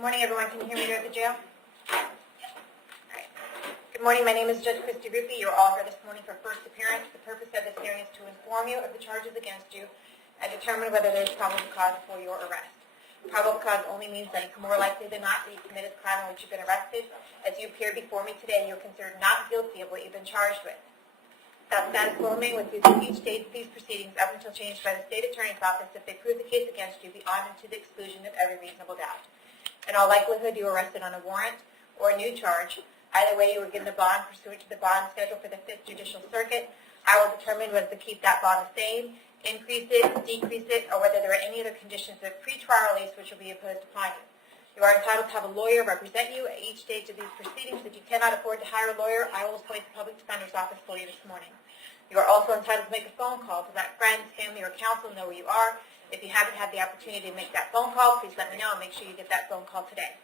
Good morning, everyone. Can you hear me here at the jail? Right. Good morning. My name is Judge Christy Ruppe. You're all here this morning for first appearance. The purpose of this hearing is to inform you of the charges against you and determine whether there is probable cause for your arrest. Probable cause only means that it's more likely than not that you committed the crime in which you've been arrested. As you appear before me today, you're considered not guilty of what you've been charged with. That status will remain with you through each stage of these proceedings up until changed by the State Attorney's Office if they prove the case against you beyond and to the exclusion of every reasonable doubt. In all likelihood, you were arrested on a warrant or a new charge. Either way, you were given a bond pursuant to the bond schedule for the 5th Judicial Circuit. I will determine whether to keep that bond the same, increase it, decrease it, or whether there are any other conditions of pre-trial release which will be imposed upon you. You are entitled to have a lawyer represent you at each stage of these proceedings. If you cannot afford to hire a lawyer, I will appoint the Public Defender's Office for you this morning. You are also entitled to make a phone call to let friends, family, or counsel know where you are. If you haven't had the opportunity to make that phone call, please let me know and make sure you get that phone call today.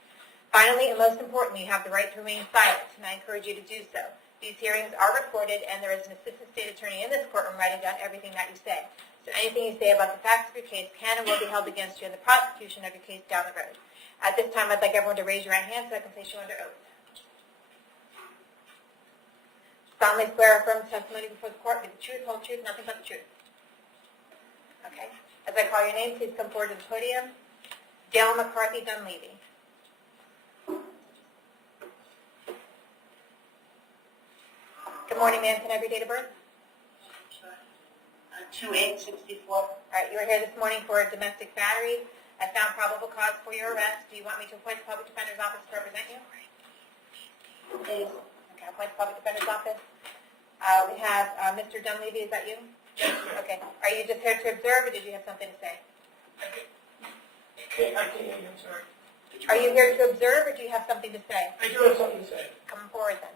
Finally, and most importantly, you have the right to remain silent, and I encourage you to do so. These hearings are recorded, and there is an assistant state attorney in this courtroom writing down everything that you say. So anything you say about the facts of your case can and will be held against you in the prosecution of your case down the road. At this time, I'd like everyone to raise your right hand so I can place you under oath. Solemnly swear or affirm testimony before the court, be the truth, whole truth, nothing but the truth. Okay. As I call your name, please come forward to the podium. Dale McCarthy Dunleavy. Good morning, ma'am. Can I have your date of birth? 2864. All right. You are here this morning for a domestic battery. I found probable cause for your arrest. Do you want me to appoint the Public Defender's Office to represent you? Please. Okay. I'll appoint the Public Defender's Office. We have Mr. Dunleavy. Is that you? Yes. Okay. Are you just here to observe, or did you have something to say? I can't hear you, I'm sorry. Are you here to observe, or do you have something to say? I do have something to say. Come forward, then.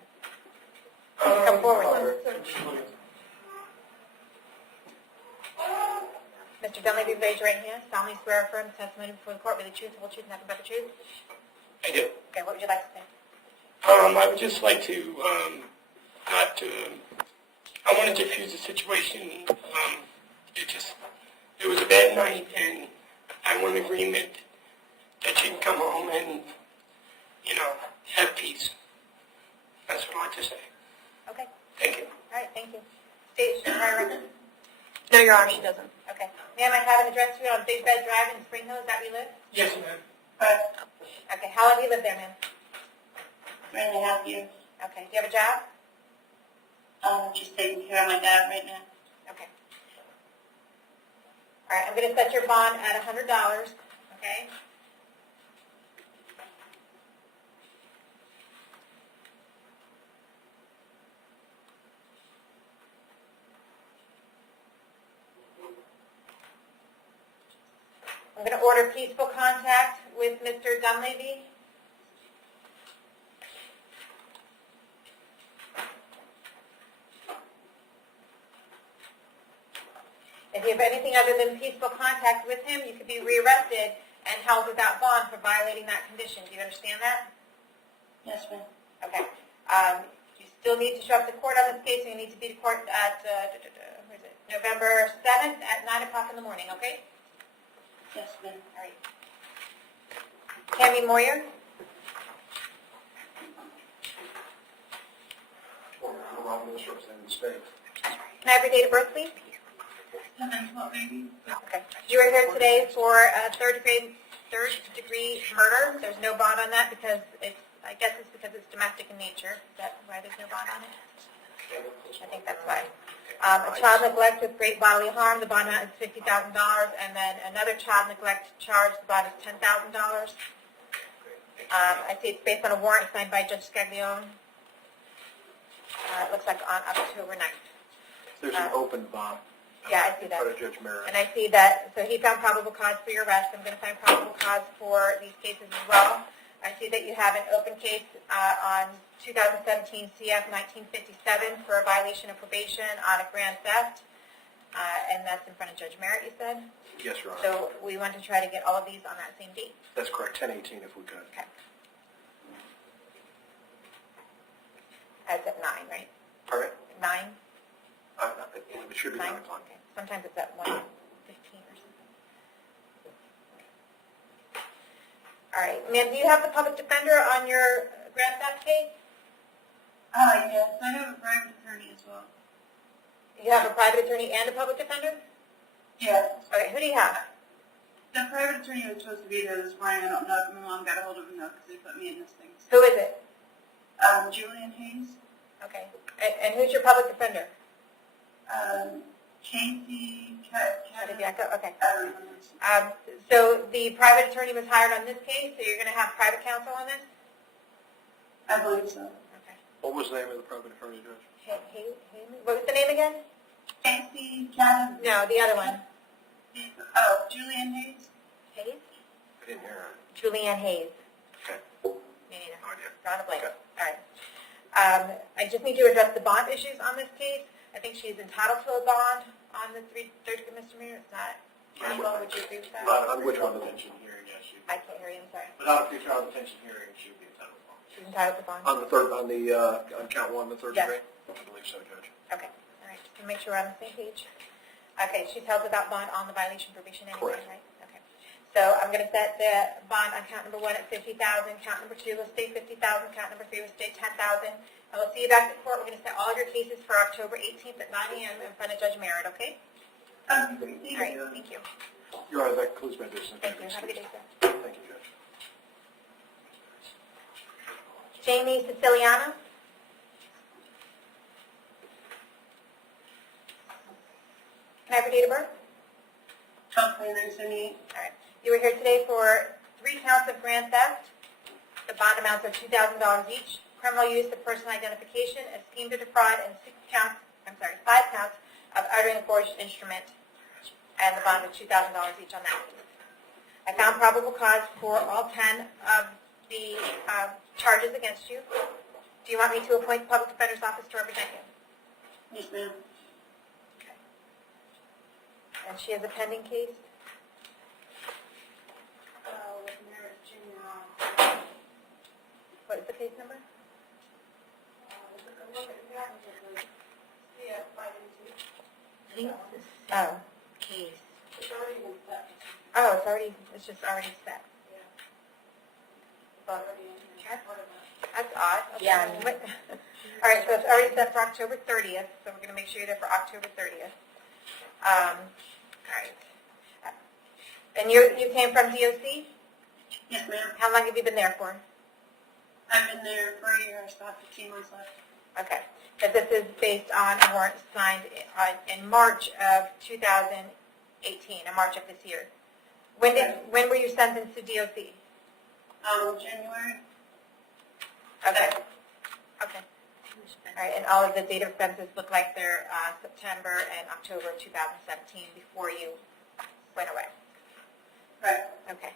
Come forward, then. Mr. Dunleavy, raise your right hand. Solemnly swear or affirm the testimony before the court with the truth, the whole truth, nothing but the truth. I do. Okay. What would you like to say? I would just like to, I wanted to diffuse the situation. It was a bad night, and I want an agreement that you can come home and, have peace. That's what I'd like to say. Okay. Thank you. All right. Thank you. State your prior record. No, Your Honor, she doesn't. Okay. Ma'am, I have an address for you on Big Bed Drive in Spring Hill. Is that where you live? Yes, ma'am. Okay. How long have you lived there, ma'am? 3.5 years. Okay. Do you have a job? Just taking care of my dad right now. Okay. All right. I'm going to set your bond at $100. Okay. I'm going to order peaceful contact with Mr. Dunleavy. If you have anything other than peaceful contact with him, you could be rearrested and held without bond for violating that condition. Do you understand that? Yes, ma'am. Okay. You still need to show up to court on this case, and you need to be to court at November 7th at 9 o'clock in the morning, okay? Yes, ma'am. All right. Tammy Moyer. Can I have your date of birth, please? Okay. You are here today for a third degree murder. There's no bond on that because I guess it's because it's domestic in nature. Is that why there's no bond on it? I think that's why. A child neglect with great bodily harm, the bond amount is $50,000, and then another child neglect charge, the bond is $10,000. I see it's based on a warrant signed by Judge Scaglione. It looks like on October 9th. There's an open bond. Yeah, I see that. In front of Judge Merritt. And I see that, so he found probable cause for your arrest. I'm going to find probable cause for these cases as well. I see that you have an open case on 2017 CF 1957 for a violation of probation on a grand theft, and that's in front of Judge Merritt, you said? Yes, Your Honor. So we want to try to get all of these on that same date. That's correct, 10/18 if we could. Okay. That's at 9, right? Pardon? 9? It should be 9 o'clock. Okay. Sometimes it's at 1:15 or something. All right. Ma'am, do you have the public defender on your grand theft case? Yes, I have a private attorney as well. You have a private attorney and a public defender? Yes. Okay, who do you have? The private attorney was supposed to be there this morning. I don't know if my mom got a hold of him though, because they put me in this thing. Who is it? Julian Hayes. Okay. And who's your public defender? Casey. Okay. I don't remember. So the private attorney was hired on this case, so you're going to have private counsel on this? I believe so. Okay. What was the name of the private attorney, Judge? What was the name again? Casey Cadden. No, the other one. Oh, Julian Hayes. Hayes? I didn't hear her. Julianne Hayes. Okay. Me neither. Oh, yeah. Drawing a blank. Okay. All right. I just need to address the bond issues on this case. I think she's entitled to a bond on the third misdemeanor. It's not. Well, would you agree with that? On which one? Detention hearing, yes. I can't hear you. I'm sorry. Without a pretrial detention hearing, she would be entitled to bond. She's entitled to bond. On count one, the third Yes. degree? I believe so, Judge. Okay. All right. Just to make sure we're on the same page. Okay. She's held without bond on the violation probation anyway, Correct. right? Okay. So I'm going to set the bond on count number 1 at $50,000. Count number 2 will stay $50,000. Count number 3 will stay $10,000. And we'll see you back at court. We're going to set all of your cases for October 18th at 9 a.m. in front of Judge Merritt, okay? Thank All right. you. Thank you. Your Honor, that concludes my business. Thank you. Have a good day, sir. Thank you, Judge. Jamie Siciliano. Can I have your date of birth? 12/29/78. All right. You were here today for 3 counts of grand theft. The bond amounts are $2,000 each. Criminal use of personal identification, a scheme to defraud, and 5 counts of uttering a forged instrument, and the bond of $2,000 each on that. I found probable cause for all 10 of the charges against you. Do you want me to appoint the public defender's office to represent you? Yes, ma'am. Okay. And she has a pending case? What is the case number? Oh, case. Oh, it's just already set. Well, that's odd. Okay. Yeah. All right, so it's already set for October 30th, so we're going to make sure you're there for October 30th. All right. And you came from DOC? Yes, ma'am. How long have you been there for? I've been there for a year. I still have 15 months left. Okay. But this is based on a warrant signed in March of 2018, in March of this year. When were you sentenced to DOC? January. Okay. Okay. All right, and all of the date of offenses look like they're September and October of 2017 before you went away. Right. Okay.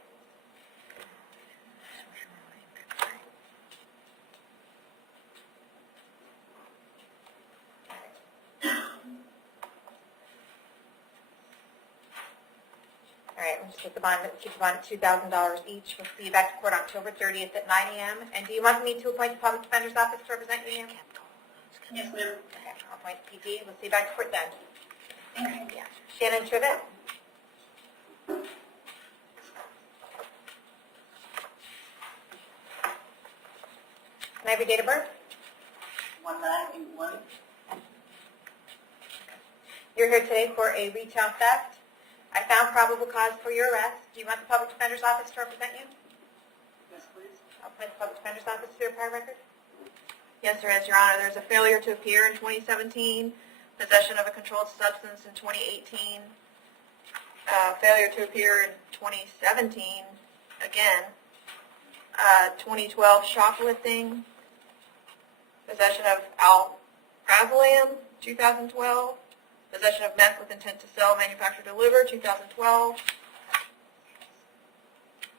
All right, we'll just keep the bond at $2,000 each. We'll see you back to court October 30th at 9 a.m. And do you want me to appoint the public defender's office to represent you? Yes, ma'am. Okay, I'll appoint PD. We'll see you back to court then. Thank you. Yeah. Shannon Trivet. Can I have your date of birth? 1981. You're here today for a retail theft. I found probable cause for your arrest. Do you want the public defender's office to represent you? Yes, please. I'll appoint the public defender's office to your prior record. Yes, there is, Your Honor. There's a failure to appear in 2017, possession of a controlled substance in 2018, failure to appear in 2017, again, 2012 shoplifting, possession of alprazolam, 2012, possession of meth with intent to sell, manufacture, deliver, 2012,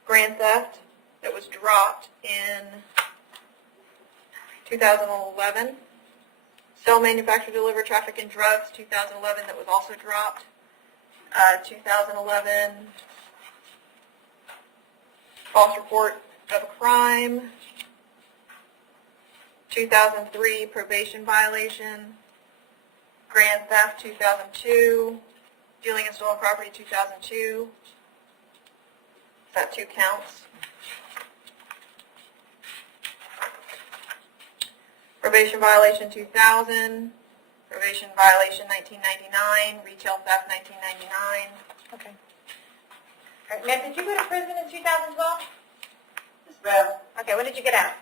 grand theft that was dropped in 2011. Sell, manufacture, deliver, traffic, and drugs, 2011, that was also dropped. 2011, false report of a crime. 2003, probation violation. Grand theft, 2002. Dealing in stolen property, 2002. Is that 2 counts? Probation violation 2000, probation violation 1999, retail theft 1999. Okay. All right, ma'am, did you go to prison in 2012? Yes, ma'am. Okay, when did you get out?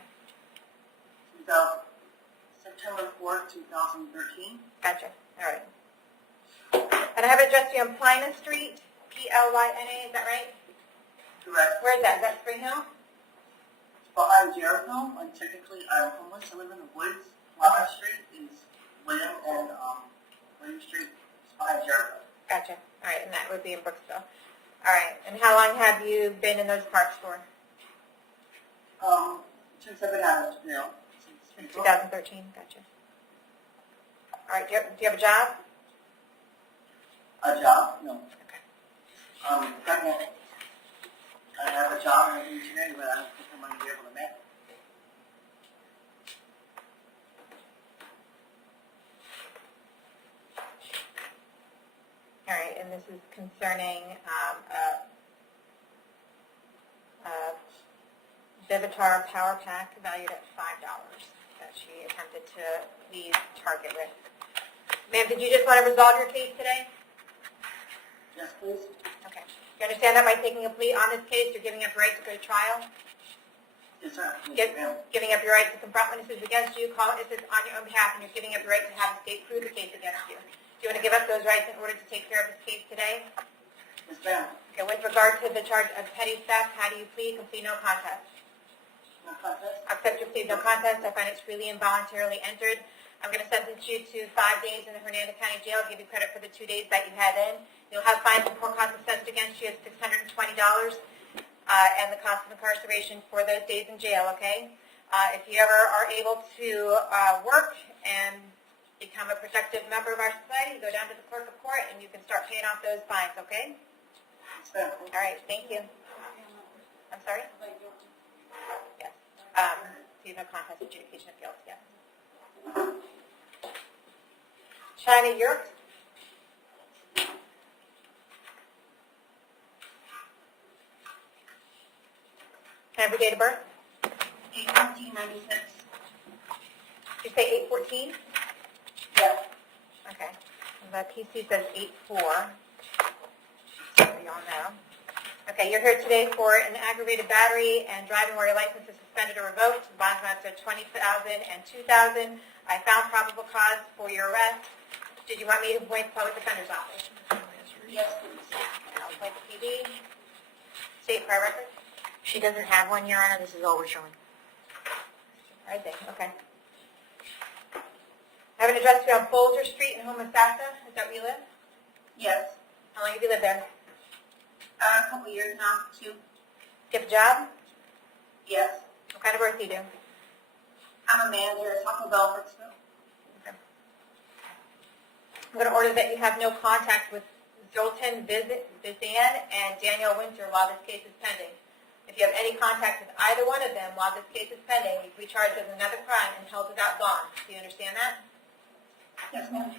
September 4th, 2013. Gotcha. All right. And I have it addressed to you on Plymouth Street, P-L-Y-N-A, is that right? Correct. Where is that? Is that Spring Hill? Behind Jericho, and technically I'm homeless. I live in the woods. Flower Street is William, and William Street is behind Jericho. Gotcha. All right, and that would be in Brooksville. All right, and how long have you been in those parks for? Since I've been out of jail. Since 2013. Gotcha. All right, do you have a job? A job? No. Okay. Pregnant. I have a job and I'm today, but I don't think I'm going to be able to make it. All right, and this is concerning a Vivitar Power Pack valued at $5 that she attempted to leave Target with. Ma'am, did you just want to resolve your case today? Yes, please. Okay. You understand that by taking a plea on this case, you're giving up your right to go to trial? Yes, sir. Yes, ma'am. Giving up your right to confront witnesses against you, call witnesses on your own behalf, and you're giving up your right to have the state prove the case against you. Do you want to give up those rights in order to take care of this case today? Yes, ma'am. Okay, with regard to the charge of petty theft, how do you plead? Complete no contest. No contest? Accept your plea of no contest. I find it's freely and voluntarily entered. I'm going to sentence you to 5 days in the Hernando County Jail. Give you credit for the 2 days that you had in. You'll have fines and court costs assessed against you at $620, and the cost of incarceration for those days in jail, okay? If you ever are able to work and become a productive member of our society, go down to the clerk of court and you can start paying off those fines, okay? Yes, ma'am. All right, thank you. I'm sorry? Yes. You have no contest adjudication of guilt, yes. China, you're... Can I have your date of birth? 8/14/96. Did you say 8/14? Yes. Okay. The PC says 8/4. So you all know. Okay, you're here today for an aggravated battery and driving where your license is suspended or revoked. Bond amounts are $20,000 and $2,000. I found probable cause for your arrest. Did you want me to appoint the public defender's office? Yes, please. And I'll appoint the PD. State prior record? She doesn't have one, Your Honor. This is all we're showing. Right there, okay. I have an address here on Folger Street in Homosassa. Is that where you live? Yes. How long have you lived there? A couple years now, 2. Do you have a job? Yes. What kind of work do you do? I'm a manager at Taco Bell, Brooksville. Okay. I'm going to order that you have no contact with Zoltan Vizan and Daniel Winter while this case is pending. If you have any contact with either one of them while this case is pending, you can be charged with another crime and held without bond. Do you understand that? Yes, ma'am.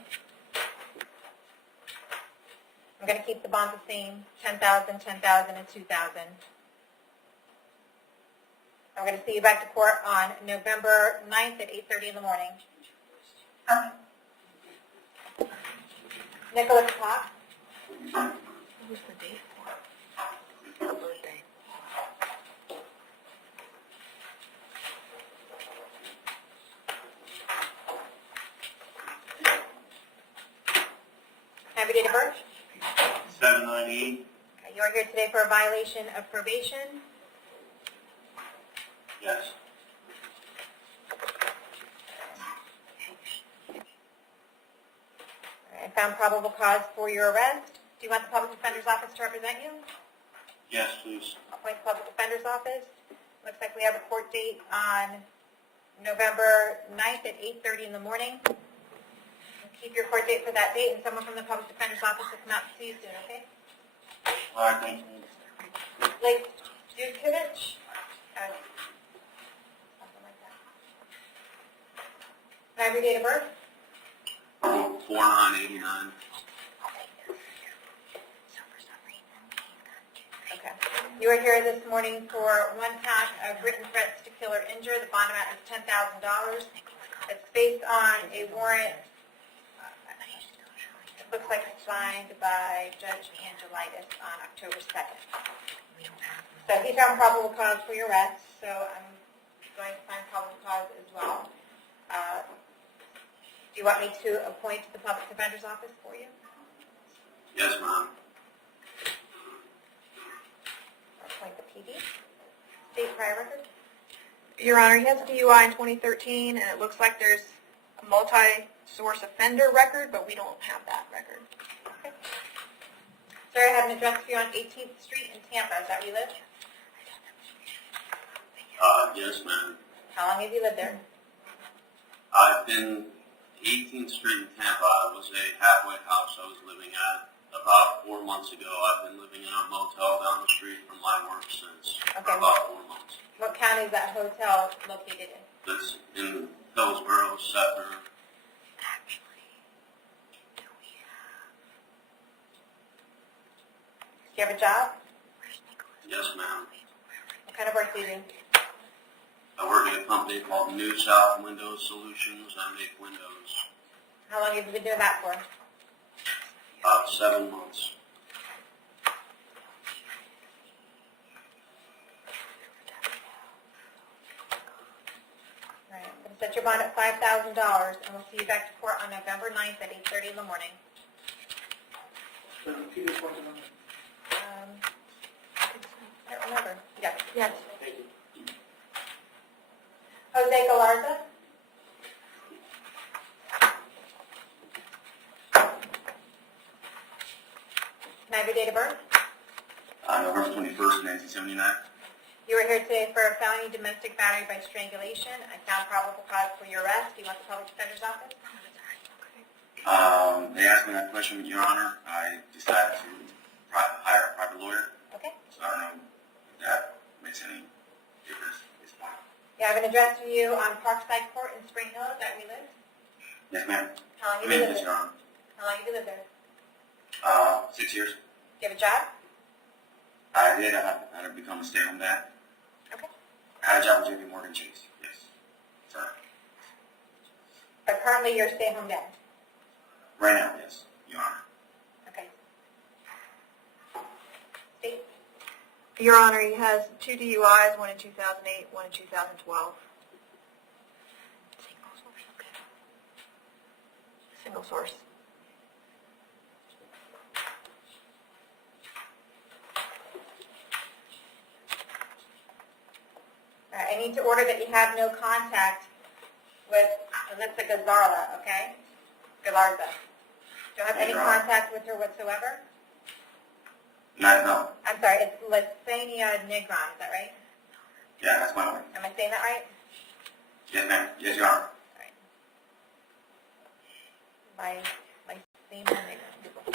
I'm going to keep the bond the same, $10,000, $10,000, and $2,000. I'm going to see you back to court on November 9th at 8:30 in the morning. Okay. Nicholas Klopp. Who's the date for? Her birthday. Have your date of birth? 798. Okay, you are here today for a violation of probation. Yes. I found probable cause for your arrest. Do you want the public defender's office to represent you? Yes, please. Appoint the public defender's office. Looks like we have a court date on November 9th at 8:30 in the morning. Keep your court date for that date, and someone from the public defender's office will come out to see you soon, okay? All right, thank you. Blake Dudkovich? Something like that. Can I have your date of birth? 4989. Okay. You are here this morning for one count of written threats to kill or injure. The bond amount is $10,000. It's based on a warrant, it looks like it's signed by Judge Angelitis on October 2nd. So he found probable cause for your arrest, so I'm going to find probable cause as well. Do you want me to appoint the public defender's office for you? Yes, ma'am. Or appoint the PD? State prior record? Your Honor, he has a DUI in 2013, and it looks like there's a multi-source offender record, but we don't have that record. Okay. Sir, I have an address for you on 18th Street in Tampa. Is that where you live? Yes, ma'am. How long have you lived there? I've been 18th Street in Tampa. It was a halfway house I was living at. About 4 months ago, I've been living in a motel down the street from my work since Okay. about 4 months. What county is that hotel located in? That's in Hillsborough, Sefner. Do you have a job? Yes, ma'am. What kind of work do you do? I work at a company called New South Window Solutions. I make windows. How long have you been doing that for? About 7 months. All right. I'm going to set your bond at $5,000, and we'll see you back to court on November 9th at 8:30 in the morning. I don't remember. Yes. Yes. Jose Galarza? Can I have your date of birth? November 21st, 1979. You were here today for a felony domestic battery by strangulation. I found probable cause for your arrest. Do you want the public defender's office? They asked me that question, Your Honor. I decided to hire a private lawyer. Okay. So I don't know if that makes any difference at this point. Yeah, I have an address for you on Parkside Court in Spring Hill. Is that where you live? Yes, ma'am. How long have you Yes, lived Your there? Honor. How long have you lived there? 6 years. Do you have a job? I did. I had to become a stay-at-home dad. Okay. I had a job with JP Morgan Chase. Yes. Sorry. But currently you're a stay-at-home dad. Right now, yes, Your Honor. Okay. State? Your Honor, he has 2 DUIs, one in 2008, one in 2012. Single source. All right, I need to order that you have no contact with Alyssa Galarza, okay? Galarza. Don't have any Your Honor. contact with her whatsoever? No. I'm sorry, it's Lysania Negron, is that right? Yeah, that's my wife. Am I saying that right? Yes, ma'am. Yes, Your Honor. All right. Lysania Negron.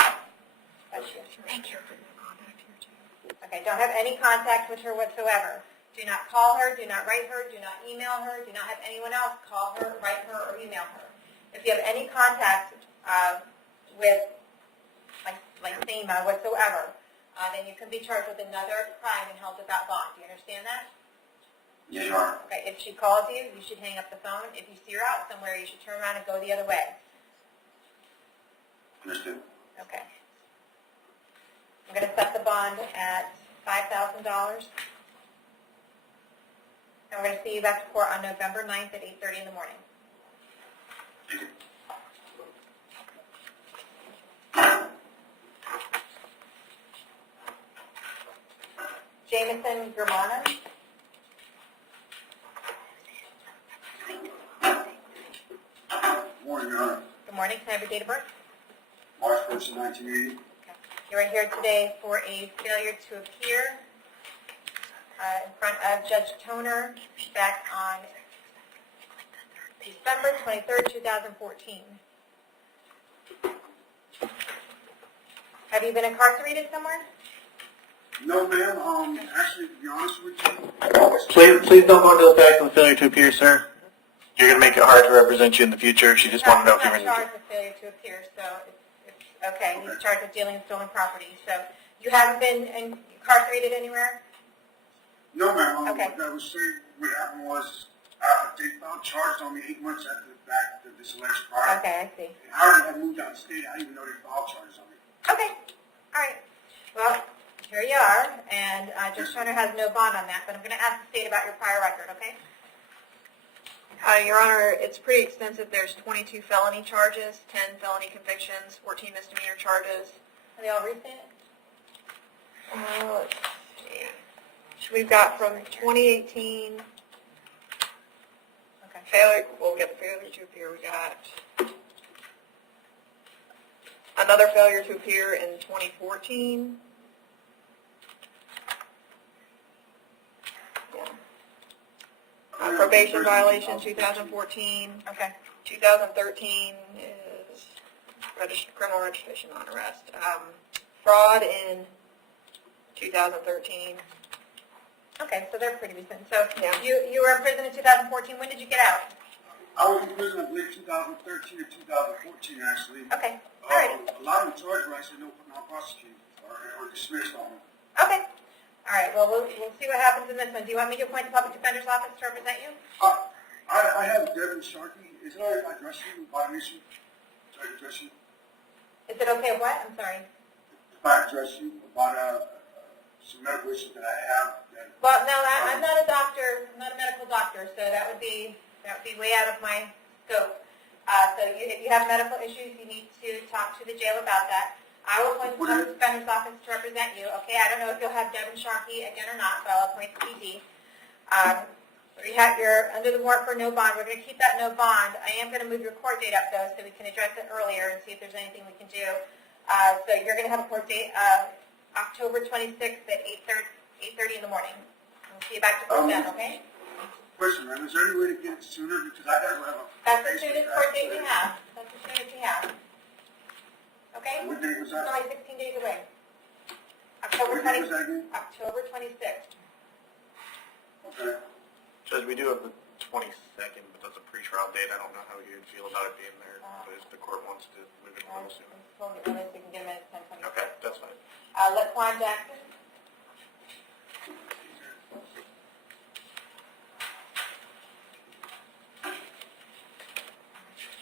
That's you. Thank you. Okay, don't have any contact with her whatsoever. Do not call her, do not write her, do not email her, do not have anyone else call her, write her, or email her. If you have any contact with Lysania whatsoever, then you can be charged with another crime and held without bond. Do you understand that? Yes, Your Honor. Okay, if she calls you, you should hang up the phone. If you see her out somewhere, you should turn around and go the other way. Understood. Okay. I'm going to set the bond at $5,000. And we're going to see you back to court on November 9th at 8:30 in the morning. Thank you. Jameson Germana. Morning, Your Honor. Good morning. Can I have your date of birth? March 1st, 1980. Okay. You are here today for a failure to appear in front of Judge Toner back on December 23rd, 2014. Have you been incarcerated somewhere? No, ma'am. Actually, to be honest with you, Please don't go into the fact of the failure to appear, sir. You're going to make it hard to represent you in the future. She just wanted to know if you were He's not charged with failure to appear, so it's okay. He's charged with dealing in stolen property. So you haven't been incarcerated anywhere? no, ma'am. Okay. What I was saying, what happened was, they found charged on me 8 months after the fact of this alleged crime. Okay, I see. And I already had moved out of state. I didn't even know they filed charges on me. Okay, all right. Well, here you are, and Judge Turner has no bond on that, but I'm going to ask the state about your prior record, okay? Your Honor, it's pretty extensive. There's 22 felony charges, 10 felony convictions, 14 misdemeanor charges. Are they all recent? Let's see. We've got from 2018, Okay. failure, well, we got the failure to appear. We got another failure to appear in 2014. Yeah. Probation violation, 2014. Okay. 2013 is criminal registration on arrest. Fraud in 2013. Okay, so they're pretty recent. So Yeah. you were in prison in 2014. When did you get out? I was in prison, I believe, 2013 or 2014, actually. Okay, all right. A lot of the charges were actually not prosecuted or dismissed on them. Okay. All right, well, we'll see what happens in this one. Do you want me to appoint the public defender's office to represent you? I have Devin Sharkey. Is it all right if I address you about an issue? Sorry to address you. Is it okay what? I'm sorry. If I address you about some medical issues that I have. Well, no, I'm not a doctor. I'm not a medical doctor, so that would be way out of my scope. So if you have medical issues, you need to talk to the jail about that. I will appoint the public defender's office to represent you. Okay, I don't know if you'll have Devin Sharkey again or not, but I'll appoint the PD. You're under the warrant for no bond. We're going to keep that no bond. I am going to move your court date up, though, so we can address it earlier and see if there's anything we can do. So you're going to have a court date October 26th at 8:30 in the morning. We'll see you back to court then, okay? Question, ma'am, is there any way to get it sooner? Because I gotta have a... That's the soonest court date we have. That's the soonest we have. Okay? What date was It's that? only 16 days away. What date was that again? October 26th. Okay. Judge, we do have the 22nd, but that's a pre-trial date. I don't know how you'd feel about it being there, but if the court wants to move it a little sooner. We'll get released. We can get them in at 10:20. Okay, that's fine. Laquan Jackson.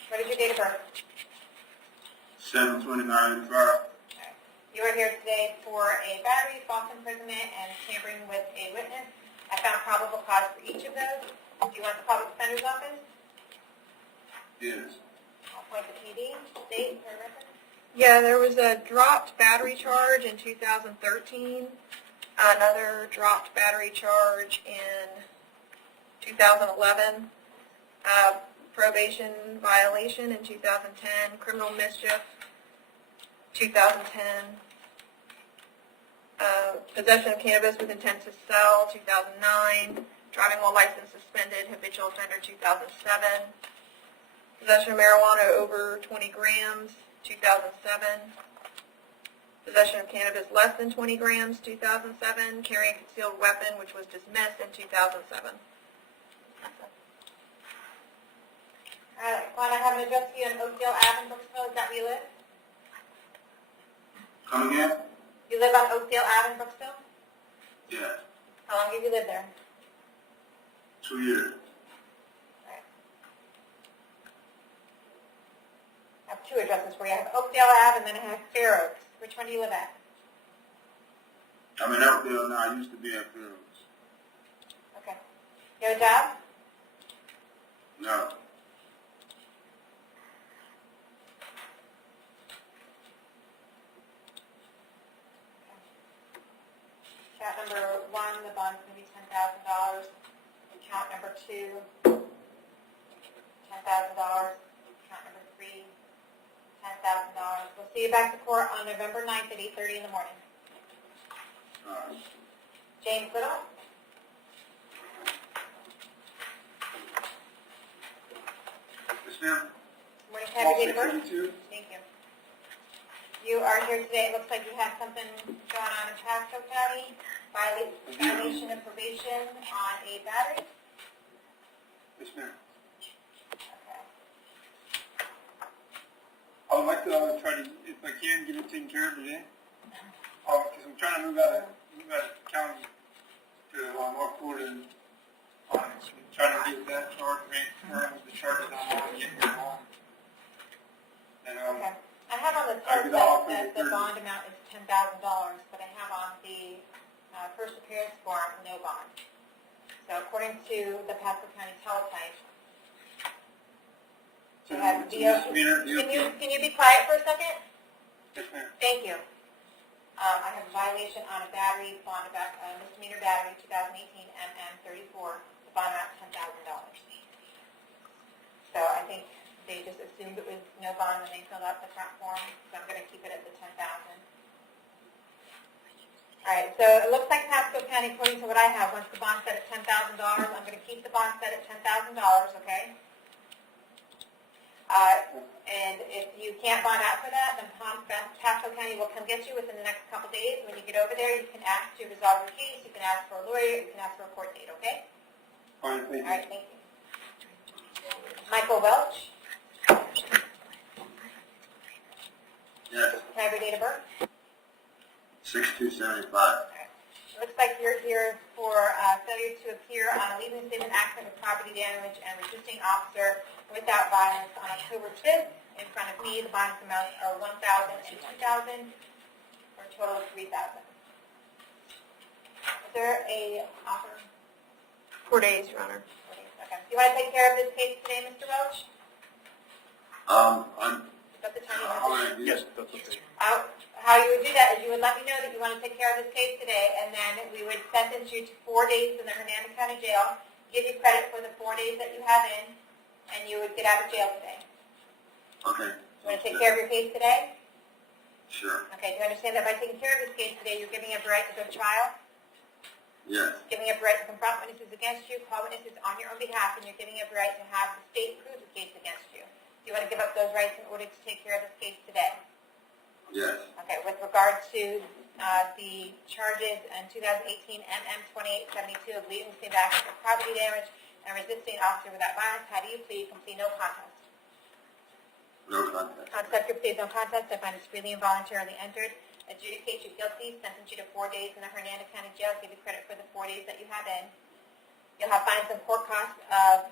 What is your date of birth? 7/29/85. You are here today for a battery, false imprisonment, and tampering with a witness. I found probable cause for each of those. Do you want the public defender's office? Yes. I'll point the PD, state, or record. Yeah, there was a dropped battery charge in 2013, another dropped battery charge in 2011, probation violation in 2010, criminal mischief 2010, possession of cannabis with intent to sell 2009, driving while license suspended, habitual offender 2007, possession of marijuana over 20 grams 2007, possession of cannabis less than 20 grams 2007, carrying a concealed weapon which was dismissed in 2007. Laquan, I have an address for you in Oakdale Ave in Brooksville. Is that where you live? Come again? You live on Oakdale Ave in Brooksville? Yeah. How long have you lived there? 2 years. Right. I have two addresses for you. I have Oakdale Ave and then I have Fair Oaks. Which one do you live at? I'm in Oakdale now. I used to be at Fields. Okay. You have a job? No. Count number 1, the bond's going to be $10,000. And count number 2, $10,000. Count number 3, $10,000. We'll see you back to court on November 9th at 8:30 in the morning. All right. James Little? Yes, ma'am. Morning, can I have your date of birth? 32. Thank you. You are here today, it looks like you have something going on in Pasco County, violation of probation on a battery. Yes, ma'am. Okay. I would like to try to, if I can, get it taken care of today. Because I'm trying to move out of county to North Florida. And I'm trying to is that charge rate current with the charges I'm on getting here home? And, Okay. I have on the I test could offer that the the- bond amount is $10,000, but I have on the first appearance form, no bond. So according to the Pasco County teletype, so you have it's a DOT. misdemeanor, Can you be quiet for a second? Yes, ma'am. Thank you. I have a violation on a battery, misdemeanor battery, 2018 MM34, the bond amount $10,000. So I think they just assumed it was no bond when they filled out the front form, so I'm going to keep it at the $10,000. All right, so it looks like Pasco County, according to what I have, once the bond's set at $10,000, I'm going to keep the bond set at $10,000, okay? And if you can't bond out for that, then Pasco County will come get you within the next couple days. When you get over there, you can ask to resolve your case, you can ask for a lawyer, you can ask for a court date, okay? Fine, thank All you. right, thank you. Michael Welch, Yes, can I have your date of birth? 6275. It looks like you're here for failure to appear on a legal statement accident with property damage and resisting officer without violence on October 5th in front of me. The bond amounts are $1,000 and $2,000 for a total of $3,000. Is there a offer? 4 days, Your Honor. Okay. Do you want to take care of this case today, Mr. Welch? I'm, Is that the time you how want would I do Yes, that? that's okay. How you would do that is you would let me know that you want to take care of this case today, and then we would sentence you to 4 days in the Hernando County Jail, give you credit for the 4 days that you have in, and you would get out of jail today. Okay. You want to take care of your case today? Sure. Okay, do you understand that by taking care of this case today, you're giving up a right to go to trial, Yes, giving up a right to confront witnesses against you, call witnesses on your own behalf, and you're giving up a right to have the state prove the case against you. Do you want to give up those rights in order to take care of this case today? yes, Okay, with regard to the charges in 2018 MM2872 of leading to accident of property damage and resisting an officer without violence, how do you plead? Complete no contest. no contest. Accept your plea, no contest. I find it's freely and voluntarily entered. Adjudicate you guilty, sentence you to 4 days in the Hernando County Jail, give you credit for the 4 days that you have in. You'll have fines and court costs of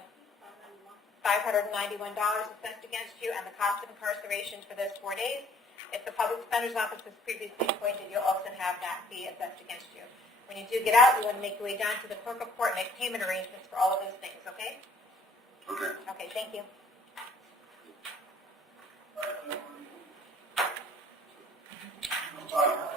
$591 assessed against you and the cost of incarceration for those 4 days. If the public defender's office was previously appointed, you'll also have that fee assessed against you. When you do get out, you want to make your way down to the clerk of court and make payment arrangements for all of those things, okay? Okay. Okay, thank you. Fine.